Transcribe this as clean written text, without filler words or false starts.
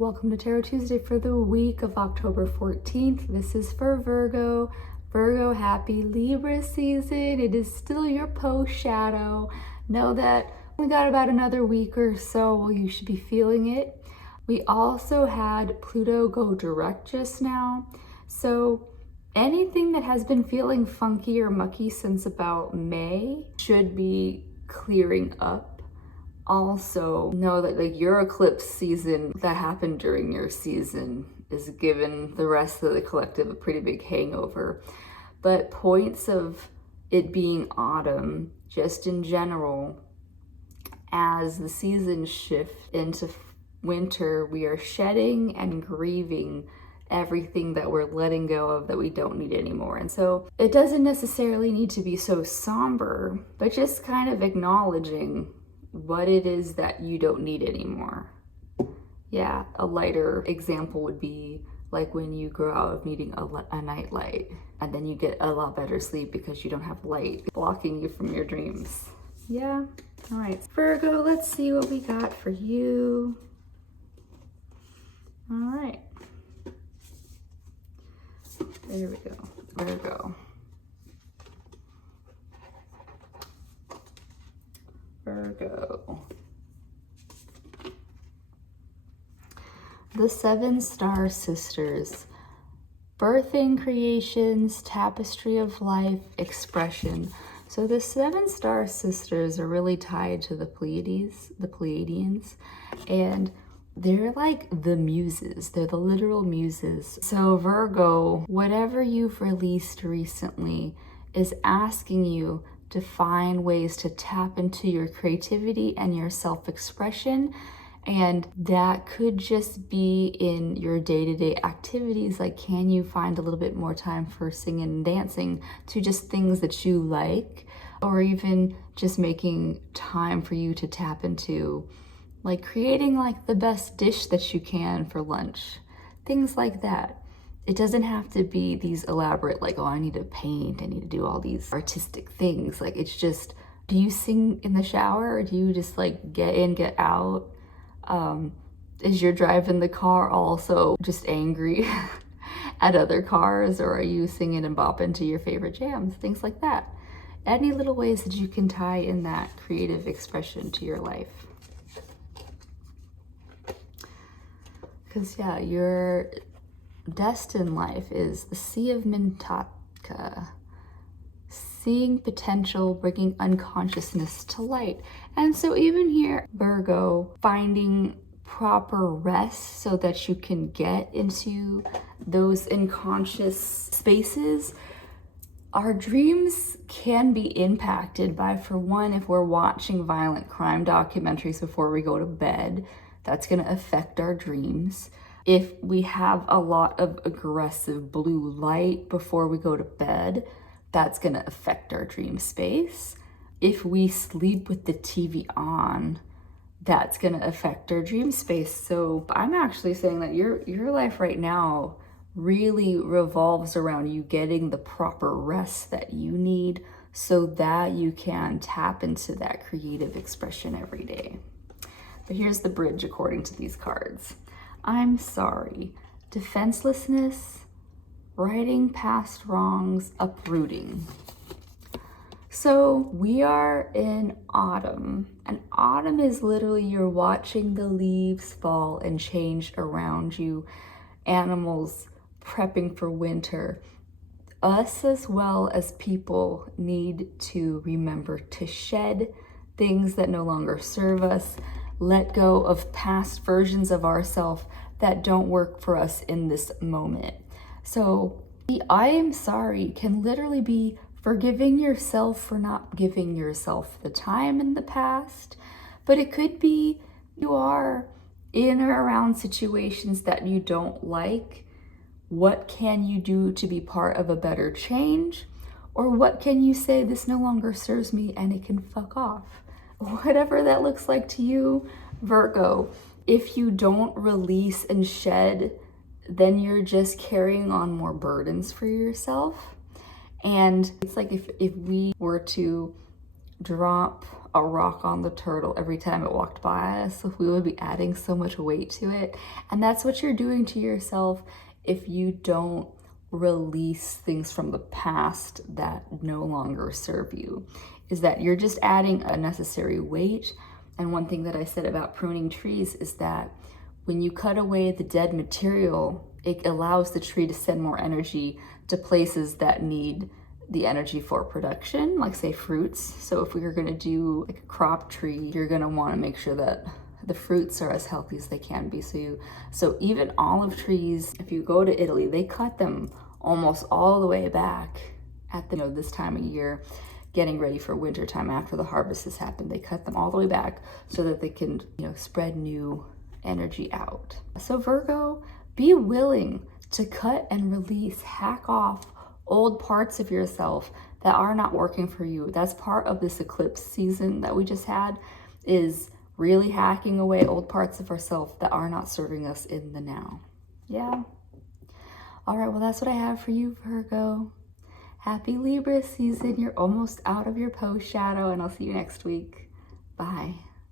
Welcome to Tarot Tuesday for the week of October 14th. This is for Virgo. Virgo, happy Libra season. It is still your post shadow. Know that we got about another week or so. You should be feeling it. We also had Pluto go direct just now. So anything that has been feeling funky or mucky since about May should be clearing up. Also know that like your eclipse season that happened during your season is giving the rest of the collective a pretty big hangover. But points of it being autumn, just in general, as the seasons shift into winter, we are shedding and grieving everything that we're letting go of that we don't need anymore. And so it doesn't necessarily need to be so somber, but just kind of acknowledging what it is that you don't need anymore. Yeah, a lighter example would be like when you grow out of needing a night light and then you get a lot better sleep because you don't have light blocking you from your dreams. Yeah, all right. Virgo, let's see what we got for you. All right. There we go, Virgo. Virgo. The Seven Star Sisters. Birthing, creations, tapestry of life, expression. So the Seven Star Sisters are really tied to the Pleiadians, and they're like the muses. They're the literal muses. So Virgo, whatever you've released recently is asking you to find ways to tap into your creativity and your self-expression. And that could just be in your day-to-day activities. Like, can you find a little bit more time for singing and dancing to just things that you like, or even just making time for you to tap into like creating like the best dish that you can for lunch, things like that. It doesn't have to be these elaborate, like, oh, I need to paint, I need to do all these artistic things. Like, it's just, do you sing in the shower, or do you just like get in, get out? Is your drive in the car also just angry at other cars, or are you singing and bopping to your favorite jams? Things like that. Any little ways that you can tie in that creative expression to your life. Because yeah, your destined life is the Sea of Mintaka, seeing potential, bringing unconsciousness to light. And so even here, Virgo, finding proper rest so that you can get into those unconscious spaces. Our dreams can be impacted by, for one, if we're watching violent crime documentaries before we go to bed, that's going to affect our dreams. If we have a lot of aggressive blue light before we go to bed, that's going to affect our dream space. If we sleep with the TV on, that's going to affect our dream space. So I'm actually saying that your life right now really revolves around you getting the proper rest that you need so that you can tap into that creative expression every day. But here's the bridge according to these cards. I'm sorry. Defenselessness, righting past wrongs, uprooting. So we are in autumn, and autumn is literally you're watching the leaves fall and change around you, animals prepping for winter. Us as well as people need to remember to shed things that no longer serve us, let go of past versions of ourselves that don't work for us in this moment. So the I am sorry can literally be forgiving yourself for not giving yourself the time in the past, but it could be you are in or around situations that you don't like. What can you do to be part of a better change? Or what can you say, this no longer serves me and it can fuck off? Whatever that looks like to you, Virgo. If you don't release and shed, then you're just carrying on more burdens for yourself. And it's like if we were to drop a rock on the turtle every time it walked by us. So we would be adding so much weight to it. And that's what you're doing to yourself if you don't release things from the past that no longer serve you, is that you're just adding unnecessary weight. And one thing that I said about pruning trees is that when you cut away the dead material, it allows the tree to send more energy to places that need the energy for production, like say fruits. So if we were gonna do like a crop tree, you're gonna wanna make sure that the fruits are as healthy as they can be. So even olive trees, if you go to Italy, they cut them almost all the way back at the, this time of year, getting ready for winter time after the harvest has happened. They cut them all the way back so that they can, spread new energy out. So Virgo, be willing to cut and release, hack off old parts of yourself that are not working for you. That's part of this eclipse season that we just had, is really hacking away old parts of ourselves that are not serving us in the now. Yeah. All right, well, that's what I have for you, Virgo. Happy Libra season. You're almost out of your post shadow, and I'll see you next week. Bye.